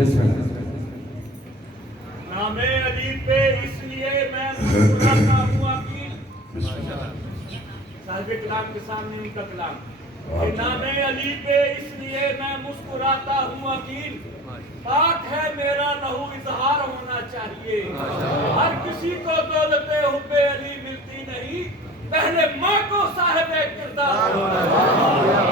بسم اللہ۔ نام علی پہ اس لیے میں مسکراتا ہوں عقیل، صاحب کلام کے سامنے ان کا کلام کہ نام علی پہ اس لیے میں مسکراتا ہوں عقیل، پاک ہے میرا لہو اظہار ہونا چاہیے، ہر کسی کو دولت حب علی ملتی نہیں، پہلے ماں کو صاحب کردار ہونا چاہیے۔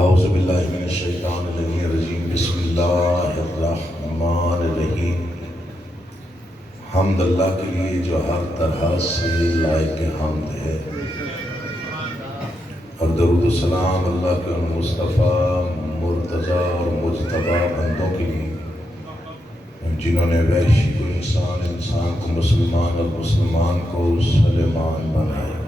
اعوذ باللہ من الشیطان الرجیم، بسم اللہ الرحمن الرحیم۔ حمد اللہ کے لیے جو ہر طرح سے لائق حمد ہے، اور درود و سلام اللہ کے ان مصطفیٰ مرتضیٰ اور مجتبیٰ بندوں کے لیے جنہوں نے وحشی کو انسان، انسان کو مسلمان اور مسلمان کو سلیمان بنایا۔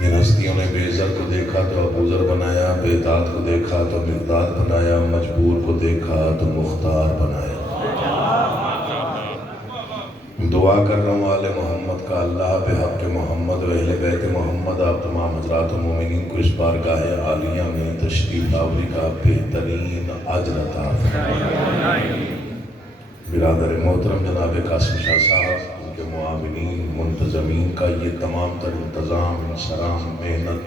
جن ہستیوں نے بے زر کو دیکھا تو ابوذر بنایا، بے داد کو دیکھا تو مقداد بنایا، مجبور کو دیکھا تو مختار بنایا۔ دعا کر رہا ہوں آل محمد کا اللہ بحق محمد و اہل بیت محمد آپ تمام حضرات و مومنین کو اس بارگاہ عالیہ میں تشریف آوری کا بہترین اجر عطا فرمائے۔ برادر محترم جناب قاسم شاہ صاحب، ان کے معاونین منتظمین کا یہ تمام تر انتظام، انصرام، محنت،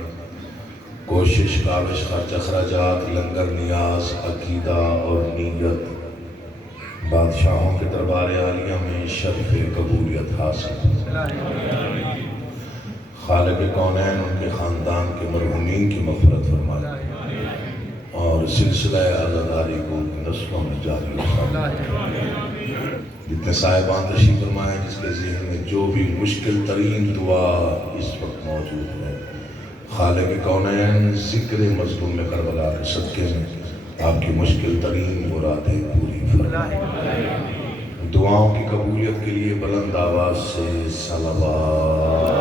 کوشش، کاوش، خرچ اخراجات، لنگر، نیاز، عقیدہ اور نیت بادشاہوں کے دربار عالیہ میں شرف قبولیت حاصل۔ خالق کونین ان کے خاندان کے مرحومین کی مغفرت فرمائے اور سلسلہ عزاداری کو نسلوں میں جاری رکھے۔ جتنے صاحبان تشریف فرمائے جس کے ذہن میں جو بھی مشکل ترین دعا اس وقت موجود ہے، خالق کونین ذکر مظلوم کربلا کے صدقے میں آپ کی مشکل ترین مرادیں پوری فرمائے۔ دعاؤں کی قبولیت کے لیے بلند آواز سے صلوات۔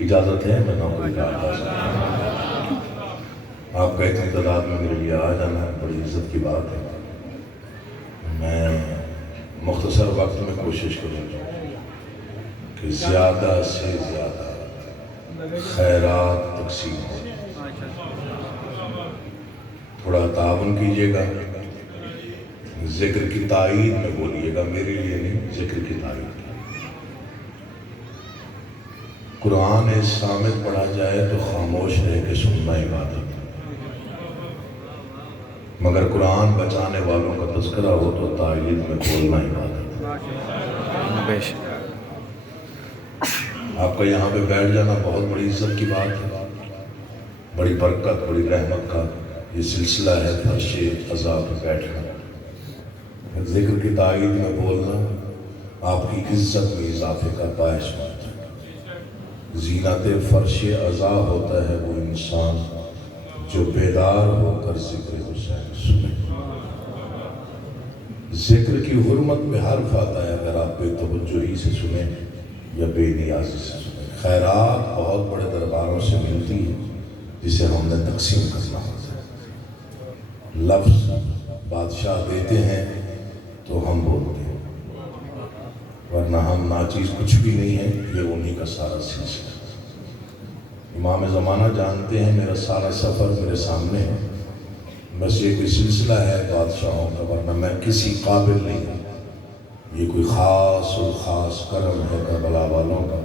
اجازت ہے میں نوکری کا آغاز کروں؟ آپ کا اتنی تعداد میں میرے لیے آ جانا بڑی عزت کی بات ہے۔ میں مختصر وقت میں کوشش کروں گا کہ زیادہ سے زیادہ خیرات تقسیم ہو۔ تھوڑا تعاون کیجیے گا، ذکر کی تائید میں بولیے گا، میرے لیے نہیں، ذکر کی تائید۔ قرآن صامت پڑھا جائے تو خاموش رہ کے سننا عبادت، مگر قرآن بچانے والوں کا تذکرہ ہو تو تائید میں بولنا عبادت۔ آپ کا یہاں پہ بیٹھ جانا بہت بڑی عزت کی بات ہے، بڑی برکت، بڑی رحمت کا یہ سلسلہ ہے، فرش عزا پہ بیٹھنا، ذکر کی تائید میں بولنا آپ کی عزت میں اضافے کا باعث ہوتا ہے۔ زینت فرش عزا ہوتا ہے وہ انسان جو بیدار ہو کر ذکر حسین سنے۔ ذکر کی حرمت میں حرف آتا ہے اگر آپ بے توجہی سے سنیں یا بے نیازی سے سنیں۔ خیرات بہت بڑے درباروں سے ملتی ہے جسے ہم نے تقسیم کرنا ہوتا ہے۔ لفظ بادشاہ دیتے ہیں تو ہم بولتے ہیں، ورنہ ہم ناچیز کچھ بھی نہیں ہے، یہ انہی کا سارا سلسلہ۔ امام زمانہ جانتے ہیں میرا سارا سفر میرے سامنے ہے، بس یہ کوئی سلسلہ ہے بادشاہوں کا، ورنہ میں کسی قابل نہیں ہوں۔ یہ کوئی خاص اور خاص کرم ہے کربلا والوں کا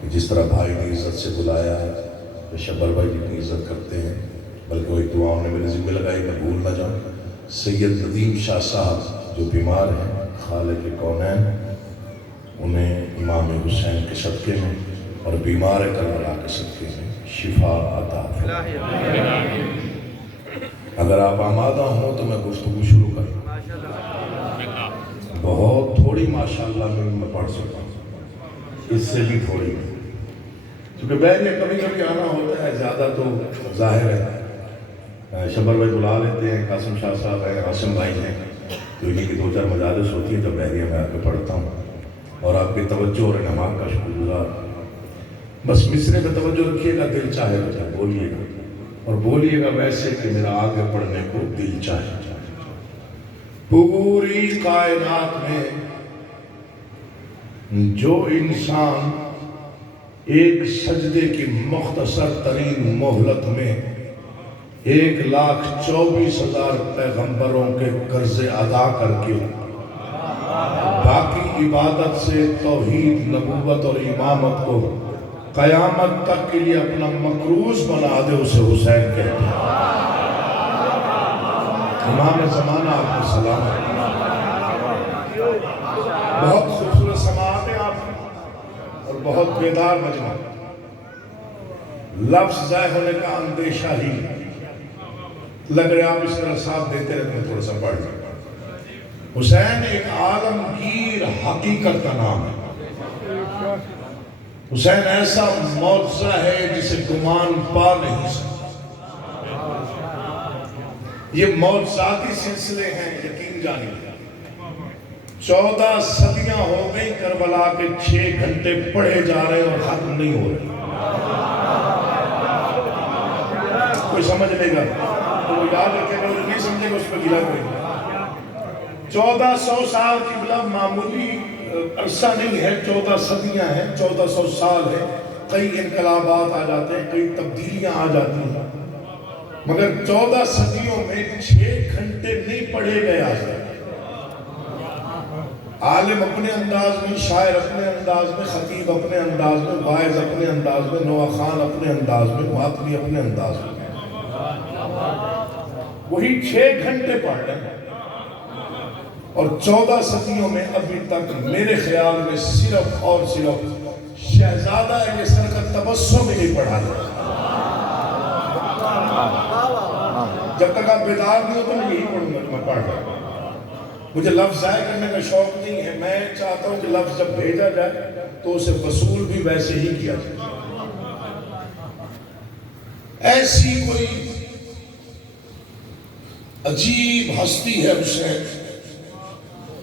کہ جس طرح بھائی نے عزت سے بلایا ہے، شبر بھائی جتنی عزت کرتے ہیں، بلکہ وہ ایک دعاؤں نے میرے ذمہ لگائی میں بھول نہ جاؤں۔ سید ندیم شاہ صاحب جو بیمار ہیں، خالق کونین انہیں امام حسین کے صدقے میں اور بیمار کربلا کے صدقے میں شفا عطا فرمائے۔ اگر آپ آمادہ ہوں تو میں گفتگو شروع کروں۔ بہت تھوڑی ماشاءاللہ میں پڑھ سکتا ہوں، اس سے بھی تھوڑی میں، کیونکہ بہن میں کبھی کبھی آنا ہوتا ہے، زیادہ تو ظاہر ہے شبر بھائی بلا لیتے ہیں، قاسم شاہ صاحب ہیں، عاصم بھائی ہیں، تو انہیں کی 2-4 مجالس ہوتی ہیں جو بحریہ میں آ کے پڑھتا ہوں اور آپ کی توجہ اور انعامات کا شکر گزار۔ بس مصرے میں توجہ رکھیے گا، دل چاہے تو بولیے گا، اور بولیے گا ویسے کہ میرا آگے پڑھنے کو دل چاہے۔ پوری کائنات میں جو انسان ایک سجدے کی مختصر ترین مہلت میں 1,24,000 پیغمبروں کے قرض ادا کر کے باقی عبادت سے توحید، نبوت اور امامت کو قیامت تک کے لیے اپنا مقروض بنا دے، اسے حسین کہتے ہیں۔ امام زمانہ آپ کو سلام ہے۔ بہت خوبصورت سماعت ہے آپ کی اور بہت بیدار مجمع۔ لفظ ضائع ہونے کا اندیشہ ہی لگ رہے آپ اس طرح ساتھ دیتے رہتے ہیں، تھوڑا سا پڑھ لیں۔ حسین ایک عالمگیر حقیقت کا نام ہے۔ حسین ایسا معجزہ ہے جسے گمان پا نہیں سکتا۔ یہ معجزاتی سلسلے ہیں، یقین جانیے۔ 14 صدیاں ہو گئی کربلا کے 6 گھنٹے پڑھے جا رہے ہیں اور ختم نہیں ہو رہے۔ کوئی سمجھ لے گا تو وہ یاد رکھے گا، نہیں سمجھے گا اس پہ گلا کرے گا۔ 1400 سال کی بلا معمولی عرصہ نہیں ہے، 14 صدیاں ہیں، 1400 سال ہے۔ کئی انقلابات آ جاتے ہیں، کئی تبدیلیاں آ جاتی ہیں، مگر 14 صدیوں میں 6 گھنٹے نہیں پڑھے گئے آج تک۔ عالم اپنے انداز میں، شاعر اپنے انداز میں، خطیب اپنے انداز میں، واعظ اپنے انداز میں، نوح خان اپنے انداز میں، ماتمی اپنے انداز میں، وہی 6 گھنٹے پڑھ رہے ہیں۔ اور 14 صدیوں میں ابھی تک میرے خیال میں صرف اور صرف شہزادہ علیہ کا تبسم ہی نہیں پڑھا جائے۔ جب تک آپ بیدار نہیں ہو تو میں یہی پڑھوں گا جو میں پڑھ رہا ہوں۔ مجھے لفظ ضائع کرنے کا شوق نہیں ہے، میں چاہتا ہوں کہ لفظ جب بھیجا جائے تو اسے وصول بھی ویسے ہی کیا جائے۔ ایسی کوئی عجیب ہستی ہے حسین۔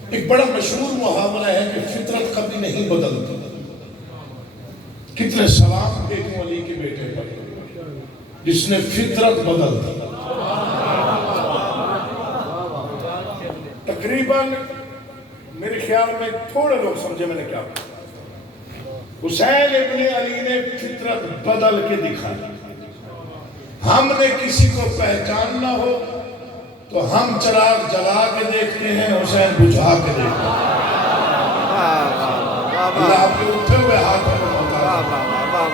ایک بڑا مشہور محاورہ ہے کہ فطرت کبھی نہیں بدلتی۔ کتنے سلام دیکھوں علی کے بیٹے پر جس نے فطرت بدل دی۔ تقریباً میرے خیال میں تھوڑے لوگ سمجھے میں نے کیا کہا۔ حسین ابن علی نے فطرت بدل کے دکھائی۔ ہم نے کسی کو پہچاننا ہو تو ہم چراغ جلا کے دیکھتے ہیں، حسین بجھا کے دیکھتے ہیں۔ اللہ آپ کے اٹھے ہوئے ہاتھوں میں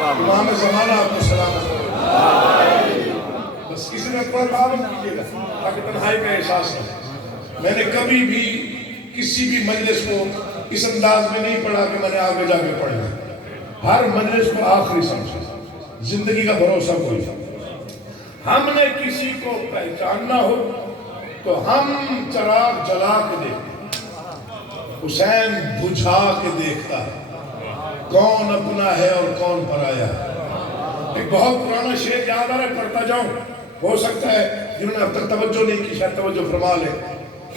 امام زمانہ آپ کو سلامت ہو۔ بس کسی نے کوئی معلوم کیجیے گا تاکہ تنہائی کا احساس ہو۔ میں نے کبھی بھی کسی بھی مجلس کو اس انداز میں نہیں پڑھا کہ میں نے آگے جا کے پڑھنا۔ ہر مجلس کو آخری سمجھا، زندگی کا بھروسہ کوئی نہیں۔ ہم نے کسی کو پہچاننا ہو تو ہم چراغ جلا کے دیکھتے ہیں، حسین بجھا کے دیکھتا ہے کون اپنا ہے اور کون پرایا ہے۔ ایک بہت پرانا شعر یاد آ رہا ہے، پڑھتا جاؤں، ہو سکتا ہے جنہوں نے اب تک توجہ نہیں کی شاید توجہ فرما لے۔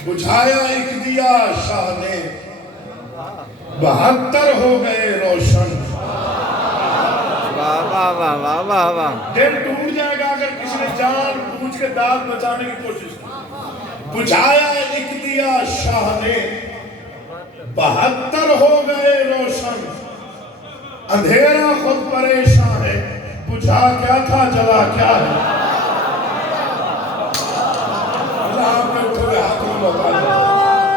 بجھایا ایک دیا شاہ نے 72 ہو گئے روشن۔ دل ٹوٹ جائے گا اگر کسی نے جان بوجھ کے داد بچانے کی کوشش کی۔ بجھایا ایک دیا شاہ نے 72 ہو گئے روشن، اندھیرا خود پریشان ہے، بجھا کیا تھا جلا کیا ہے۔ اللہ آپ کے اٹھے ہوئے ہاتھوں میں بتا دیں،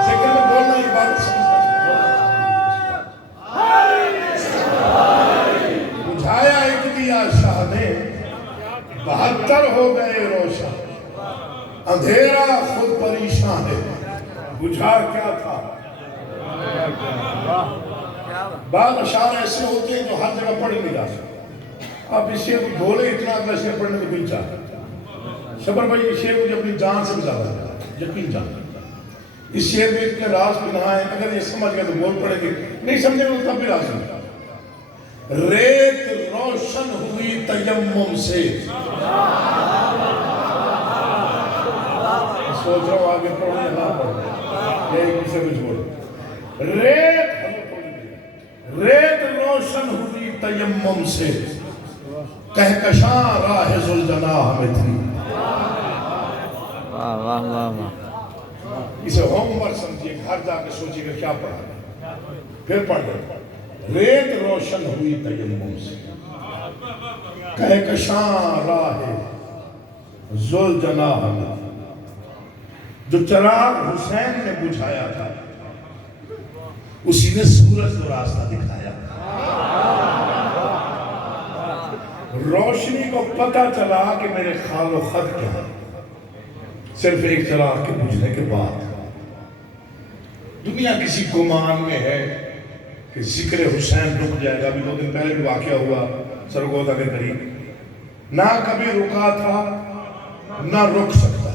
ذکر میں بولنا یہ بات سمجھتا ہے۔ بجھایا ایک دیا شاہ نے 72 ہو گئے روشن، اندھیرا خود پریشان ہے، بجھا کیا تھا۔ بعض اشعار ایسے ہوتے ہیں جو ہر جگہ پڑھ نہیں جا سکتے۔ آپ اس شعر کو بولے اتنا اگلا شعر پڑھنے کو دل چاہتے ہیں۔ شبر بھائی یہ شعر مجھے اپنی جان سے بھی زیادہ ہے، یقین جان۔ اس شعر میں اتنے راز پنہا ہیں، اگر یہ سمجھ گئے تو بول پڑے گے، نہیں سمجھے تو تب بھی راز نہیں۔ ریت روشن ہوئی تیمم سے، سوچ رہا ہوں آگے پڑھنے نہ پڑھنے، یہ ایک سے کچھ بول۔ ریت روشن ہوئی تیمم سے، کہکشاں راہ ذوالجناح میں تھی۔ اسے ہوم ورک سمجھیے، گھر جا کے سوچیے کہ کیا پڑھا، پھر پڑھ دیں۔ ریت روشن ہوئی تیمم سے، کہکشاں راہ ذوالجناح میں، جو چراغ حسین نے بجھایا تھا اسی نے سورج کو راستہ دکھایا۔ روشنی کو پتہ چلا کہ میرے خال و خط کیا ہے صرف ایک چراغ کے بجھنے کے بعد۔ دنیا کسی گمان میں ہے کہ ذکر حسین رک جائے گا۔ ابھی 2 دن پہلے بھی واقعہ ہوا سرگودا کے قریب، نہ کبھی رکا تھا نہ رک سکتا،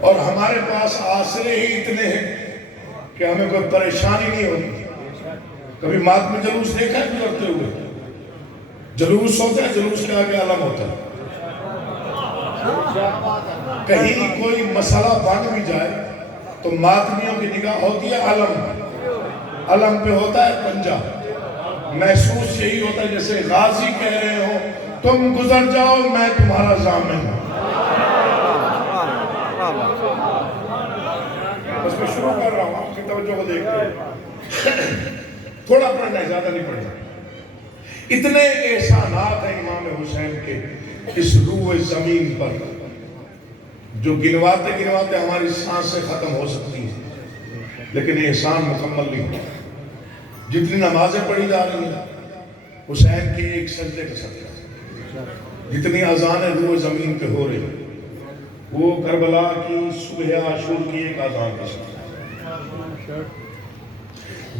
اور ہمارے پاس آسرے ہی اتنے ہیں کہ ہمیں کوئی پریشانی نہیں ہوتی۔ کبھی ماتم جلوس دیکھا ہے گزرتے ہوئے؟ جلوس ہوتا ہے، جلوس کے آگے علم ہوتا ہے۔ کہیں کوئی مسئلہ بن بھی جائے تو ماتمیوں کی نگاہ ہوتی ہے علم، علم پہ ہوتا ہے پنجہ۔ محسوس یہی ہوتا ہے جیسے غازی کہہ رہے ہو تم گزر جاؤ میں تمہارا ضامن ہوں۔ بس میں شروع کر رہا ہوں، آپ کی توجہ کو دیکھتے ہیں، تھوڑا پڑھنا ہے، زیادہ نہیں پڑھنا۔ اتنے احسانات ہیں امام حسین کے اس روح زمین پر جو گنواتے گنواتے ہماری سانسیں ختم ہو سکتی ہیں، لیکن احسان مکمل نہیں ہوتا۔ جتنی نمازیں پڑھی جا رہی ہیں حسین کے ایک سجدے کا صدقہ، جتنی اذانیں روح زمین پہ ہو رہی ہیں وہ کربلا کی صبح عاشور کی ایک اذان کا صدقہ،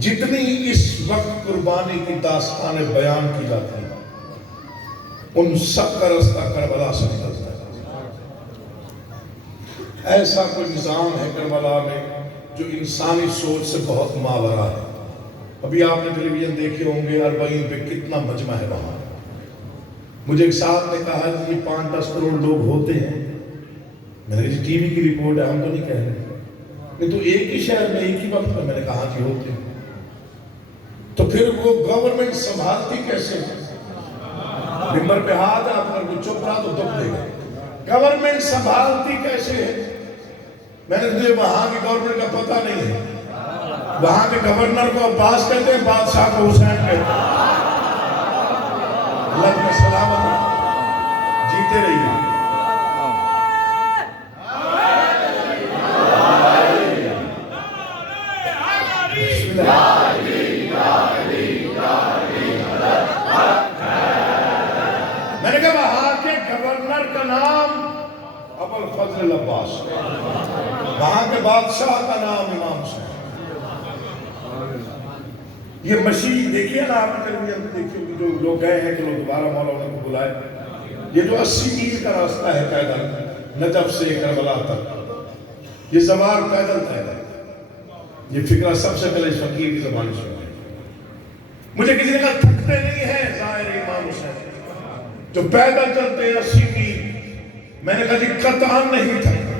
جتنی اس وقت قربانی کی داستانیں بیان کی جاتی ہیں ان سب کا رستہ کربلا سے نکلتا ہے۔ ایسا کوئی نظام ہے کربلا میں جو انسانی سوچ سے بہت ماورا ہے۔ ابھی آپ نے ٹیلی ویژن دیکھے ہوں گے، 40 پہ کتنا مجمع ہے وہاں۔ مجھے ایک صاحب نے کہا کہ 5-10 کروڑ لوگ ہوتے ہیں۔ میں نے کہا جی ٹی وی کی رپورٹ ہے، ہم تو نہیں کہہ رہے نہیں تو ایک ہی شہر میں ایک ہی وقت پر۔ میں نے کہا جی ہوتے ہیں، تو پھر وہ گورنمنٹ سنبھالتی کیسے؟ ممبر پہ ہاتھ آپ اگر کوئی چپ رہا تو دکھ دے گا۔ گورنمنٹ سنبھالتی کیسے ہے؟ میں نے کہا وہاں کی گورنمنٹ کا پتہ نہیں ہے۔ وہاں کے گورنر کو عباس کہتے ہیں، بادشاہ کو حسین کہتے ہیں۔ اللہ میں سلامت جیتے رہیے۔ میں نے کہا وہاں کے گورنر کا نام ابوالفضل عباس، وہاں کے بادشاہ کا نام امام حسین۔ یہ مشین دیکھیے نا آپ نے دیکھیے، جو لوگ گئے ہیں، جو لوگ دوبارہ مولا کو بلائے، یہ جو 80 میل کا راستہ ہے پیدل نجف سے کربلا تک، یہ زوار پیدل طے ہے۔ یہ فکرہ سب سے پہلے اس فقیر کی زبان سے ہے۔ مجھے کسی نے کہا تھکتے نہیں ہیں ظاہر امام حسین جو پیدل چلتے 80 میل؟ میں نے کہا جی قطعاً نہیں تھکتے۔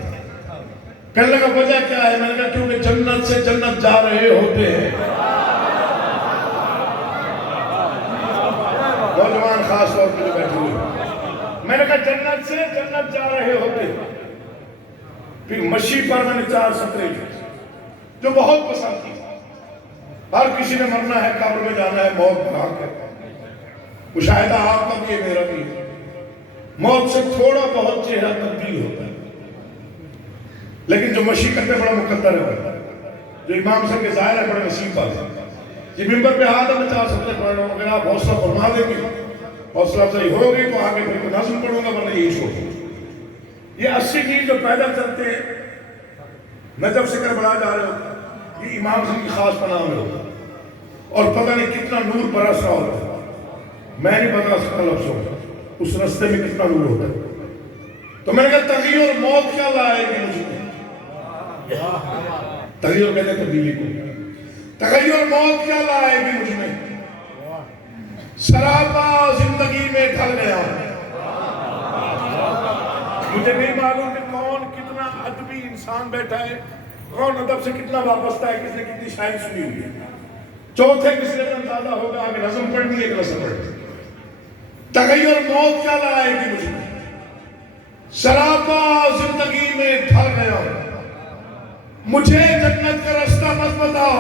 کہنے لگا وجہ کیا ہے؟ میں نے کہا کیونکہ جنت سے جنت جا رہے ہوتے ہیں۔ نوجوان خاص طور پہ جو بیٹھے ہوئے، میں نے کہا جنت سے جنت جا رہے ہوتے ہیں۔ پھر مشی پر میں نے 4 سطریں جو بہت پسند کی۔ ہر کسی نے مرنا ہے، قبر میں جانا ہے، موت بھاگ کر مشاہدہ آپ کا بھی ہے، میرا بھی ہے۔ موت سے تھوڑا بہت چہرہ تبدیل ہوتا ہے، لیکن جو مشی کرتے بڑا مقدر ہے، جو امام حسین کے ظاہر ہے بڑے نصیب بات ہے۔ یہ ممبر پہ ہاتھ میں 4 سطریں پڑھ رہا ہوں، اگر آپ حوصلہ فرما دیں گے، حوصلہ افزائی ہو گئی تو آگے پھر نظم پڑھوں گا، ورنہ یہی چھوڑ دوں۔ یہ 80 میل جو پیدل چلتے ہیں نجف سے کربلا جا رہے ہوتے ہیں، یہ امام حسین کی خاص پناہ میں ہوتا ہے، اور پتہ نہیں کتنا نور برس رہا ہوتا ہے۔ میں نہیں بتا سکتا لفظوں اس رستے میں کتنا نور ہوتا ہے۔ تو میں نے کہا تغیر اور موت کیا لائے گی مجھ میں؟ تغیر کہتے ہیں تبدیلی کو۔ تغیر اور موت کیا لائے گی مجھ میں؟ سراپا زندگی میں ڈھل گیا ہوں۔ مجھے نہیں معلوم کہ کون کتنا ادبی انسان بیٹھا ہے، کون ادب سے کتنا وابستہ ہے، کس نے کتنی شاعری سنی ہوئی ہے۔ چوتھے کس نے اندازہ ہوگا کہ نظم پڑھنی ہے کہ نظم پڑھنی ہے۔ تغیر موت کیا لائے گی مجھ میں؟ سراپا زندگی میں ڈھل گیا ہوں۔ مجھے جنت کا راستہ مت بتاؤ،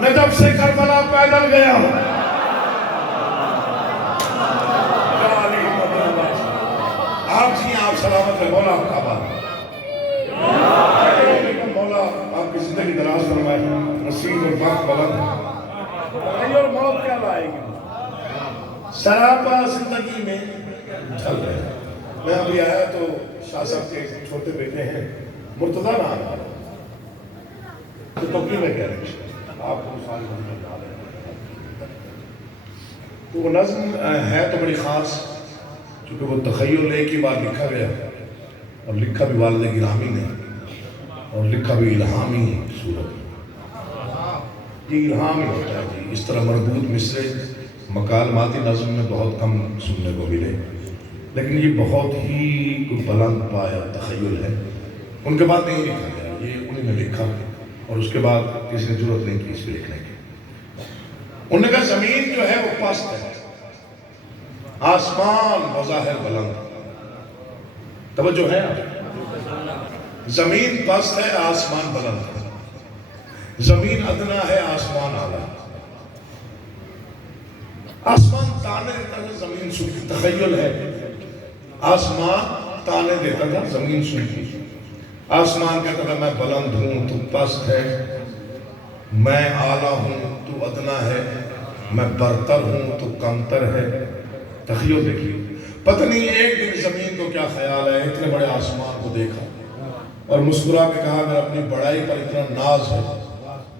میں جب سے کربلا پیدل گیا ہوں۔ آپ جی آپ سلامت ہے، مولا آپ کا آباد مولا آپ کی زندگی دراز فرمائے، نصیب اور وقت بلند اور موت کیا لائے گی سراپا زندگی میں چل رہے ہیں۔ میں ابھی آیا تو شاہ صاحب کے چھوٹے بیٹے ہیں مرتضیٰ نام تو توقیر میں کہہ رہے ہیں آپ کو سال تو وہ نظم ہے تو بڑی خاص، چونکہ وہ تخیل ایک ہی بار لکھا گیا اور لکھا بھی والد گرامی نے اور لکھا بھی الہامی صورت۔ یہ الہام ہی ہوتا ہے جی، اس طرح مربوط مصرے مکالماتی نظم میں بہت کم سننے کو ملے، لیکن یہ بہت ہی بلند پایا تخیل ہے۔ ان کے بعد نہیں لکھا گیا، یہ انہیں نے لکھا اور اس کے بعد کسی نے ضرورت نہیں کی اس پہ لکھنے کی۔ انہوں نے کہا زمین جو ہے وہ پست ہے، آسمان بظاہر بلند۔ توجہ ہے، زمین پست ہے، آسمان بلند ہے، زمین ادنا ہے، آسمان اعلیٰ۔ آسمان تانے دیتا ہے، زمین سنتی، تخیل ہے۔ آسمان تانے دیتا تھا، زمین سنتی۔ آسمان کہتا تھا میں بلند ہوں تو پست ہے، میں اعلیٰ ہوں تو ادنا ہے، میں برتر ہوں تو کمتر ہے۔ تخیل دیکھیے، پتہ نہیں ایک دن زمین کو کیا خیال ہے، اتنے بڑے آسمان کو دیکھا اور مسکرا کے کہا اگر اپنی بڑائی پر اتنا ناز ہے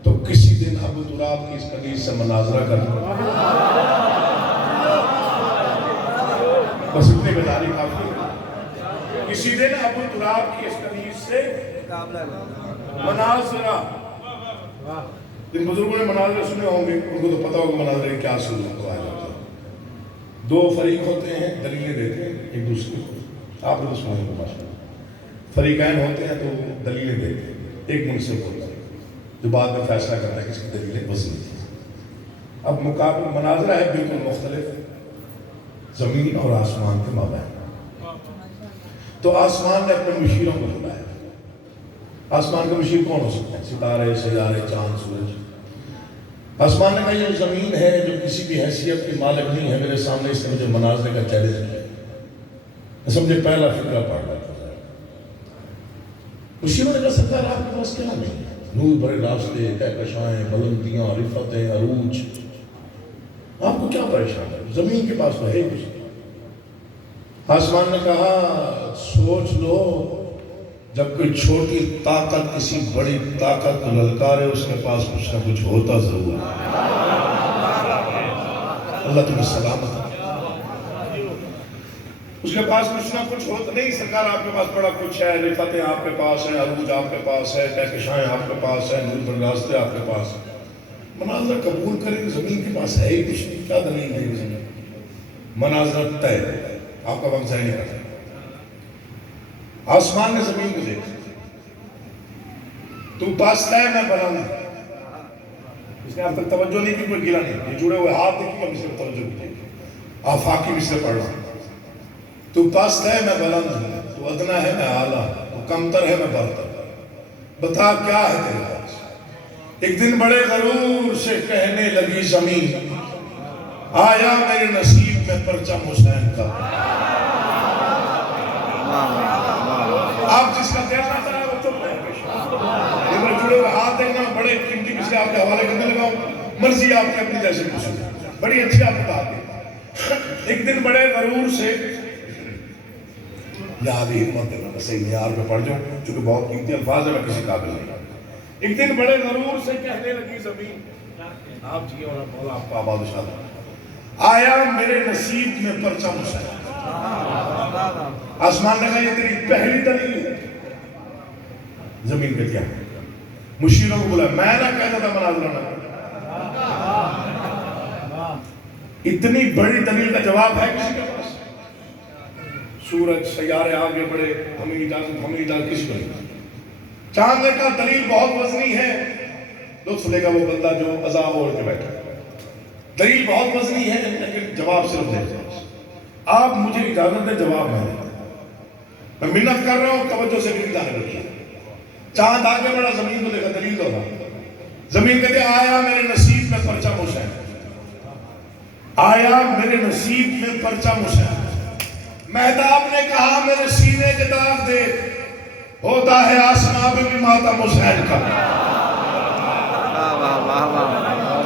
تو کسی دن ابو تراب کی اس کنیز سے مناظرہ کر دو۔ بس اتنی بیداری کافی ہے، کسی دن ابو تراب کی اس کنیز سے مناظرہ۔ جن بزرگوں نے مناظرے سنے ہوں گے ان کو تو پتہ ہوگا مناظرے کیا صورت کو آیا جاتا ہے۔ دو فریق ہوتے ہیں، دلیلیں دیتے ہیں ایک دوسرے کو، آپ نے تو سنا ہوگا ماشاءاللہ۔ فریقین ہوتے ہیں تو دلیلیں دیتے ہیں، ایک منصف ہوتا ہے جو بعد میں فیصلہ کرتا ہے کہ اس کی دلیلیں وزنی تھی۔ اب مقابل مناظرہ ہے بالکل مختلف، زمین اور آسمان کے مابین۔ تو آسمان نے اپنے مشیروں کو بلایا۔ آسمان کے مشیر کون ہو سکتے ہیں؟ ستارے، سیارے، چاند، سورج۔ آسمان نے کہا یہ زمین ہے جو کسی بھی حیثیت کی مالک نہیں ہے، میرے سامنے اس نے مجھے مناظرے کا چیلنج کیا۔ میں سمجھے پہلا فکرہ پڑھ رہا تھا۔ مشیروں نے کہا سرکار آپ کے پاس کیا نہیں؟ نور بھرے راستے، کہکشائیں، بلندیاں، رفعتیں، عروج، آپ کو کیا پریشان ہے؟ زمین کے پاس تو ہے کچھ۔ آسمان نے کہا سوچ لو، جب کوئی چھوٹی طاقت کسی بڑی طاقت کو للکارے اس کے پاس کچھ نہ کچھ ہوتا ضرور ہے۔ اللہ تمہیں سلامت ہے۔ اس کے پاس کچھ نہ کچھ ہوتا نہیں، سرکار آپ کے پاس بڑا کچھ ہے، رفعتیں آپ کے پاس ہیں، عروج آپ کے پاس ہے، کہکشائیں آپ کے پاس ہے، نور بھرے راستے آپ کے پاس ہیں۔ مناظرہ قبول کریں، زمین کے پاس ہے ہی کچھ نہیں، کیا دلیل دیں گے؟ مناظرہ طے ہے، آپ کا وقت ضائع نہیں کرتا۔ آسمان نے زمین کو دیکھا، تو پاس ہے میں بلند ہوں۔ اس نے اب تک توجہ نہیں کی، کوئی گرا نہیں، یہ جڑے ہوئے ہاتھ دیکھی ہم اس نے توجہ کی، آفاقی بھی سے پڑھ رہا۔ تو پست ہے میں بلند ہوں، تو ادنا ہے میں اعلیٰ، تو کمتر ہے میں برتر۔ بتا کیا ہے تیرے پاس؟ ایک دن بڑے غرور سے کہنے لگی زمین، آیا میرے نصیب میں پرچم حسین کا۔ آپ جس کا دل نہ کرا وہ چپ رہے، یہ میں جڑے ہوئے ہاتھ دیکھنا بڑے قیمتی کسی آپ کے حوالے کرنے لگا ہوں، مرضی آپ کی اپنی جیسے پوچھو، بڑی اچھی آپ کو بات ہے۔ ایک دن بڑے غرور سے، یاد ہی حکمت دینا، میں صحیح معیار پہ پڑھ جاؤں چونکہ بہت قیمتی الفاظ ہے، میں کسی قابل نہیں۔ ایک دن بڑے غرور سے کہنے لگی زمین، آپ جی اور مولا آپ کو آباد و شاد، آیا میرے نصیب میں پرچم حسین۔ آسمان نے کہا یہ تیری پہلی دلیل ہے۔ زمین کا کیا ہے؟ مشیروں کو بولا میں نہ کہتا تھا مناظرہ نہ، اتنی بڑی دلیل کا جواب ہے کسی کے پاس؟ سورج، سیارے آگے بڑھے، ہمیں اجازت کسی کو نہیں۔ چاند نے کہا دلیل بہت وزنی ہے، لطف لے گا وہ بندہ جو عذاب اوڑھ کے بیٹھا۔ دلیل بہت وزنی ہے لیکن جواب صرف دے دیں، آپ مجھے اجازت دیں جواب میں دیں۔ میں منت کر رہا ہوں، توجہ سے میری جانب رکھیے۔ چاند آگے بڑھا زمین کو دیکھا دلیل ہوگا. زمین کہتے آیا میرے نصیب میں پرچم حسین, آیا میرے نصیب میں پرچم حسین. مہتاب نے کہا میرے سینے کے داغ دیکھ, ہوتا ہے آسمان میں بھی ماتم حسین کا.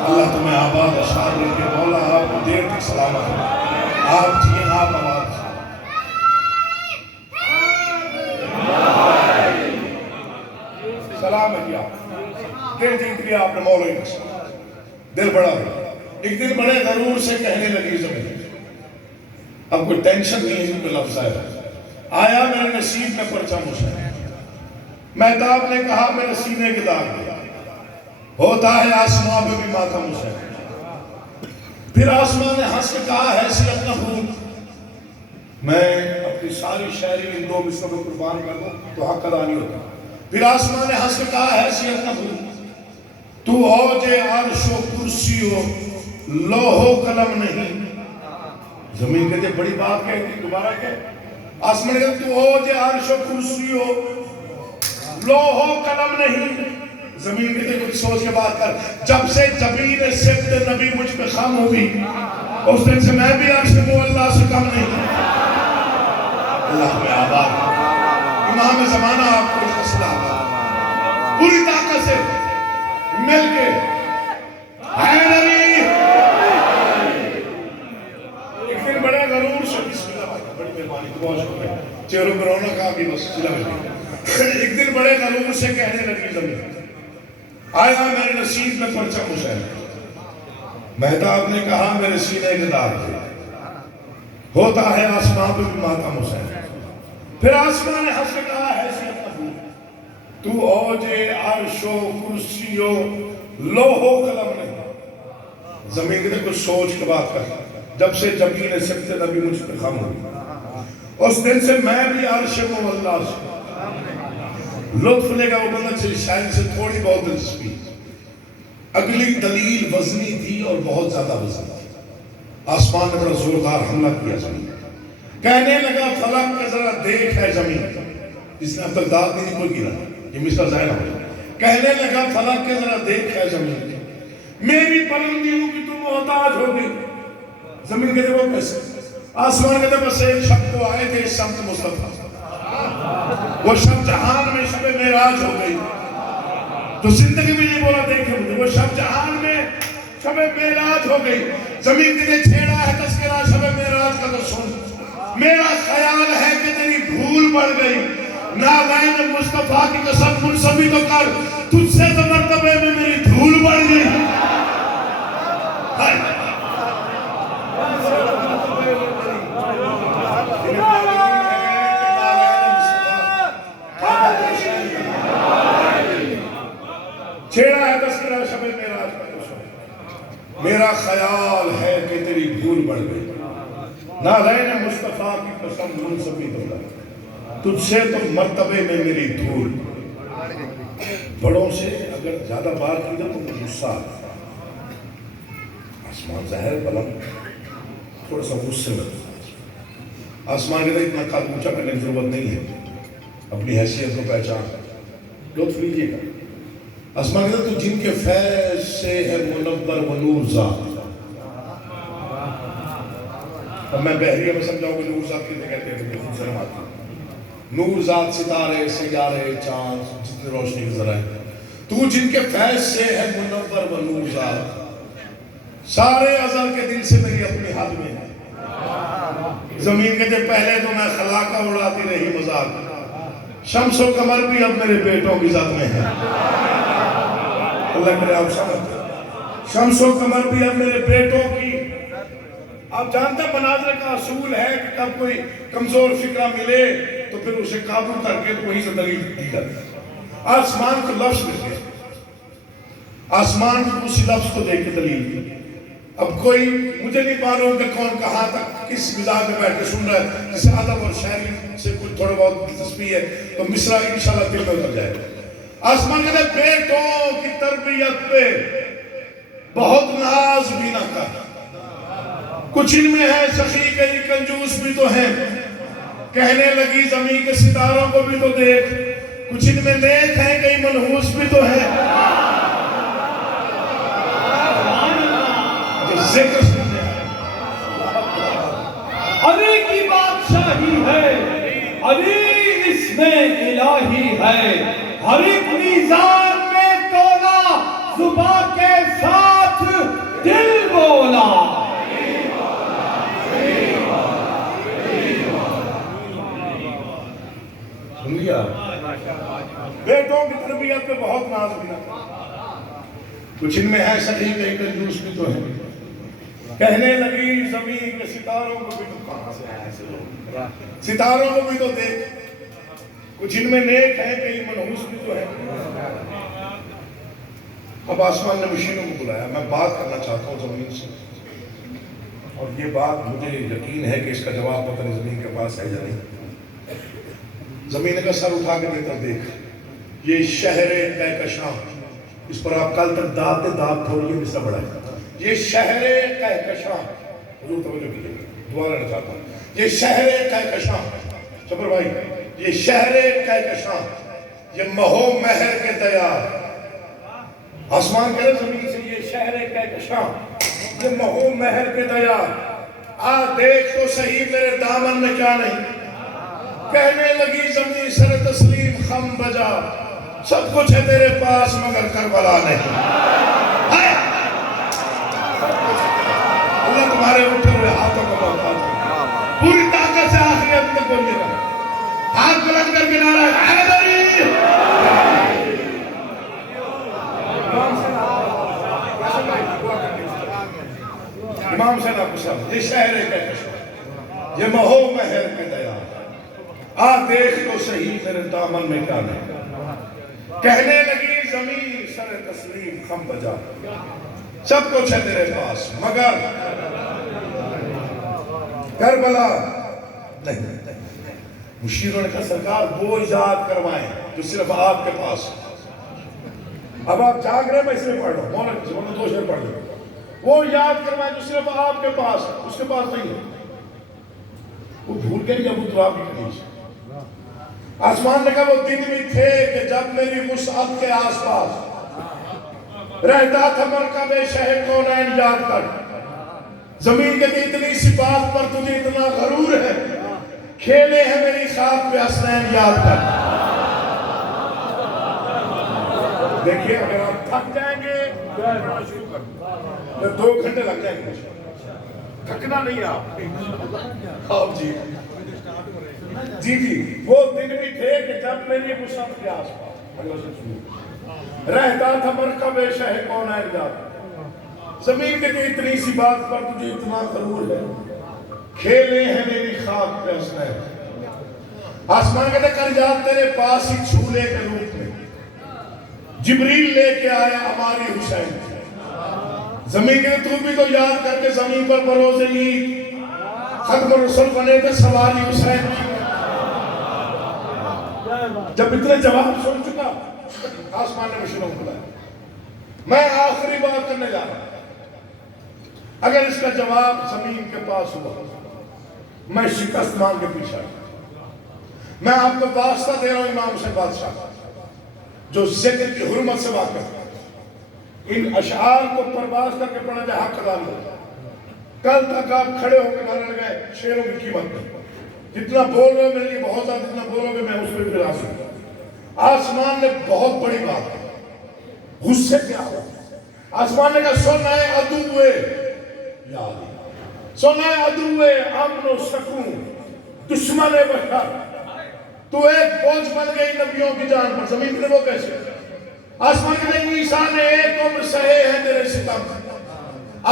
اللہ تمہیں آباد اشار لے کے مولا آپ کو دیر تک سلامت ہے. آپ جی آپ آباد سلام ہے کیا دل جیت لیا آپ نے مولا ہی. دل بڑا ہوا. ایک دن بڑے غرور سے کہنے لگی زمین, اب کوئی ٹینشن نہیں ہے, ان پہ لفظ آیا میرے نصیب میں پرچم حسین. مہتاب نے کہا میرے سینے کے داغ دے, ہوتا ہے آسمان پہ بھی ماتم حسین. پھر آسمان نے ہنس کے کہا حیثیت نہ بھول, میں اپنی ساری شاعری ان دو مصروں کو قربان کر دوں تو حق ادا نہیں ہوتا. پھر آسمان نے ہنس کے کہا حیثیت نہ بھول, تو اوج عرش و کرسی ہو لوح و قلم نہیں. زمین کہتے بڑی بات کہتی, دوبارہ کہتے آسمان کہتے تو اوج عرش و کرسی ہو لوح و قلم نہیں. زمین کہتے کچھ سوچ کے بات کر, جب سے جبین سبت نبی مجھ پہ خم ہوئی اس دن سے میں بھی عرش کو اللہ سے کم نہیں. اللہ میں آباد. امام زمانہ آپ کو فیصلہ پوری طاقت سے مل کے حیدری. ایک دن بڑے غرور سے بسم اللہ بھائی بڑی مہربانی بہت شکریہ, چہروں پر رونق آ گئی بس چلا گئی. ایک دن بڑے غرور سے کہنے لگی زمین, آیا میرے نصیب میں پرچم حسین. مہتاب نے کہا میرے سینے کے داغ دے, ہوتا ہے آسمان پہ بھی ماتم حسین. پھر آسمان نے ہنس کے کہا حیثیت نہ بھول, تو اوج عرش و کرسی و لوح و قلم نہیں. زمین کے کچھ سوچ کے بات کر, جب سے جبین سبت نبی مجھ پہ خم ہوئی اس دن سے میں بھی عرش کو اللہ سے لطف لے گا. وہ بندہ سے شاعری سے تھوڑی بہت دلچسپی. اگلی دلیل وزنی تھی اور بہت زیادہ وزنی تھی. آسمان نے بڑا زوردار حملہ کیا زمین. کہنے لگا فلک کے ذرا دیکھ ہے زمین, جس نے اب تک داد نہیں کوئی گرا, یہ مصرع ظاہر ہو گیا. کہنے لگا فلک کے ذرا دیکھ ہے زمین, میری پلندیوں کی تو محتاج ہو گئی. زمین کہتے وہ کیسے؟ آسمان کہتے بس ایک شب کو آئے تھے شمس مصطفیٰ, وہ شب جہان میں شب معراج ہو گئی. تو زندگی میں نہیں بولا دیکھے مجھے, وہ شب جہان میں شب معراج ہو گئی. زمین کے لیے چھیڑا ہے تذکرہ شب معراج کا تو سن. میرا خیال ہے کہ تیری دھول بڑھ گئی, نالین مصطفیٰ کی قسم منصفی تو کر, تجھ سے تو مرتبے میں میری دھول بڑھ گئی. چھیڑا ہے تذکرہ شب معراج کا تو سن. میرا خیال ہے کہ تیری دھول بڑھ گئی, نالین مصطفیٰ کی قسم منصفی تو کر, تجھ سے تو مرتبے میں میری دھول. بڑوں سے اگر زیادہ بات کی تو غصہ آتا. آسمان ظاہر بلند تھوڑا سا غصے میں, آسمان کے اتنا قد اونچا کرنے کی ضرورت نہیں ہے, اپنی حیثیت کو پہچان لطف لیجیے گا. آسمان کے تو جن کے فیض سے ہے منور و نور ذات. اب میں بحریہ میں سمجھاؤں کہ نور ذات کہتے کہتے ہیں, نور ذات ستارے سیارے چاند جتنے روشنی کی ذرائع, تو جن کے فیض سے ہے منور و نور ذات. سارے ازل کے دل سے میری اپنی حد میں ہے. زمین کہتے پہلے تو میں خلاقہ اڑاتی رہی مذاق, شمس و قمر بھی اب میرے بیٹوں کی ذات میں ہے. اللہ کرے آپ سمجھتے, شمس و قمر بھی اب میرے بیٹوں کی. آپ جانتے ہیں مناظرے کا اصول ہے کہ جب کوئی کمزور فکرہ ملے تو پھر اسے قابو کر کے تو وہیں سے دلیل دی جاتی. آسمان کو لفظ مل گئے, آسمان کو اسی لفظ کو دیکھ کے دلیل دی. اب کوئی مجھے نہیں معلوم کہ کون کہاں تک کس مزاج میں بیٹھ کے سن رہا ہے. جسے ادب اور شاعری سے کچھ تھوڑا بہت دلچسپی ہے تو مصرع انشاءاللہ دل میں اتر جائے گا. آسمان کہتے ہیں بیٹوں کی تربیت پہ بہت ناز بھی نہ کر, کچھ ان میں ہے سخی کئی کنجوس بھی تو ہیں. کہنے لگی زمین کے ستاروں کو بھی تو دیکھ, کچھ ان میں نیک ہیں، کئی منحوس بھی تو ہیں. جو ذکر سنتے ہیں علی کی بادشاہی ہے، علی اسم الہی ہے، ہر ایک میزان میں تولا، زبان کے ساتھ دل بولا. سن لیا؟ بیٹوں کی تربیت پہ بہت ناز بنا. کچھ ان میں ہے سخی کئی کنجوس بھی تو ہیں. کہنے لگی زمین کے ستاروں کو بھی تو کہاں سے آئے ایسے لوگ، ستاروں کو بھی تو دیکھ. کچھ ان میں نیک ہیں، کئی منحوس بھی تو ہیں. اب آسمان نے مشینوں کو بلایا. میں بات کرنا چاہتا ہوں زمین سے، اور یہ بات مجھے یقین ہے کہ اس کا جواب پتہ نہیں زمین کے پاس ہے یا نہیں. زمین کا سر اٹھا کے دیتا دیکھ، یہ شہر کہکشاں، اس پر آپ کل تک داد تھوڑی مصرع بڑھا ہے. یہ شہر کہکشاں، حضور توجہ کیجیے، دعا لینا چاہتا ہوں. یہ شہر کہکشاں، صبر بھائی، یہ شہر کہکشاں، یہ مہو مہر کے دیار. آسمان کہہ رہے زمین سے، یہ شہر کہکشاں، یہ مہو مہر کے دیار. آ دیکھ تو صحیح میرے دامن میں کیا نہیں. کہنے لگی زمین سر تسلیم خم بجا، سب کچھ ہے تیرے پاس مگر کربلا نہیں. اللہ تمہارے اٹھے ہوئے ہاتھوں کو محتاج ہے. پوری طاقت سے آخریت میں بولیے گا، ہاتھ بلند کر کے نعرہ حیدری. امام سے نہ پوچھا، یہ شہر کہکشاں، یہ مہو مہر کے دیار. آ دیکھ تو صحیح میرے دامن میں کیا نہیں. کہنے لگی زمین سر تسلیم خم بجا، سب کچھ ہے تیرے پاس مگر کربلا نہیں. مشیروں نے کہا سرکار وہ ایجاد کروائیں جو صرف آپ کے پاس. اب آپ جاگ رہے، میں اس میں پڑھ رہا ہوں، مولانا دو شعر پڑھ رہا ہوں. وہ یاد کروائیں جو صرف آپ کے پاس ہے، اس کے پاس نہیں ہے. وہ بھول کے نہیں ابو تراب کی حدیث. آسمان نے کہا وہ دن بھی تھے کہ جب میری مصعب کے آس پاس رہتا تھا مرکب شہر کونین یاد کر. زمین کے اتنی سی بات پر تجھے اتنا غرور ہے، کھیلے ہیں میری خاک پہ حسنین یاد کر. دیکھیے اگر آپ تھک جائیں گے پڑھنا شروع کر دیں، 2 گھنٹے لگ جائیں گے. تھکنا نہیں آپ. آپ جی وہ دن بھی تھے کہ جب میری مصعب کے آس پاس رہتا تھا مرکب شہر کونین یاد. زمین کے اتنی سی بات پر تجھے اتنا غرور ہے، کھیلے ہیں میری خاک پہ حسنین. آسمان کہتے کر یاد تیرے پاس ہی چھولے کے روپ میں جبریل لے کے آیا ہماری حسین. زمین کے تو بھی تو یاد کر کے زمین پر بروز عید ختم رسول بنے تھے سواری حسین کی. جب اتنے جواب سن چکا آسمان نے مشینوں کو بلایا. میں آخری بات کرنے جا رہا ہوں. اگر اس کا جواب زمین کے پاس ہوا میں شکست مان کے پیچھے آیا. میں آپ کو واسطہ دے رہا ہوں امام سے بادشاہ جو ذکر کی حرمت سے واقف ہے. ان اشعار کو پرواز کر کے پڑھا جائے حق ادا ہو. کل تک آپ کھڑے ہو کے کہنے لگے شعروں کی قیمت نہیں. جتنا بول رہے ہو میرے لیے بہت زیادہ، جتنا بولو گے میں اس پہ بھی راضی ہوں. آسمان نے بہت بڑی بات ہے. غصے کیا ہوا؟ آسمان نے کہا سنائے عدوے یاد، سنائے عدوے امن و سکون، دشمن بشر، تو ایک بوجھ بن گئی نبیوں کی جان پر. زمین پہ وہ کیسے؟ آسمان کے نہیں عیسیٰ نے ایک عمر سہے ہیں تیرے ستم،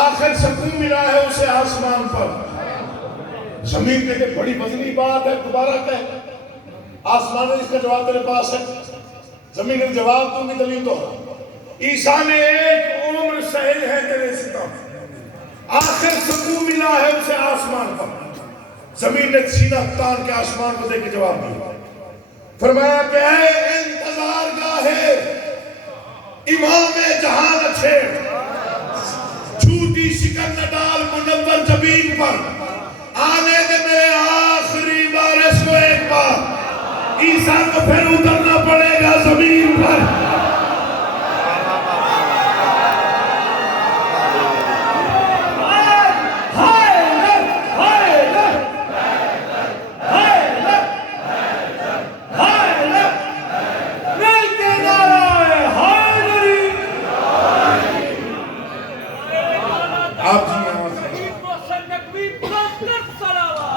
آخر سکون ملا ہے اسے آسمان پر. زمین کے بڑی وزنی بات ہے، دوبارہ کہہ. آسمان نے اس کا جواب تیرے پاس ہے. زمین کا جواب تو بھی دلیل تو عیسیٰ نے ایک عمر سہے ہیں تیرے ستم، آخر سکون ملا ہے اسے آسمان پر. زمین نے سینہ تان کے آسمان کو دے کے جواب دیا. فرمایا کہ اے انتظار گاہے امام جہان اچھے، جھوٹی شکن نہ ڈال منور جبین پر، آنے دے میرے آخری وارث کو ایک بار. عیسیٰ کو پھر اترنا پڑے گا.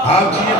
آپ جی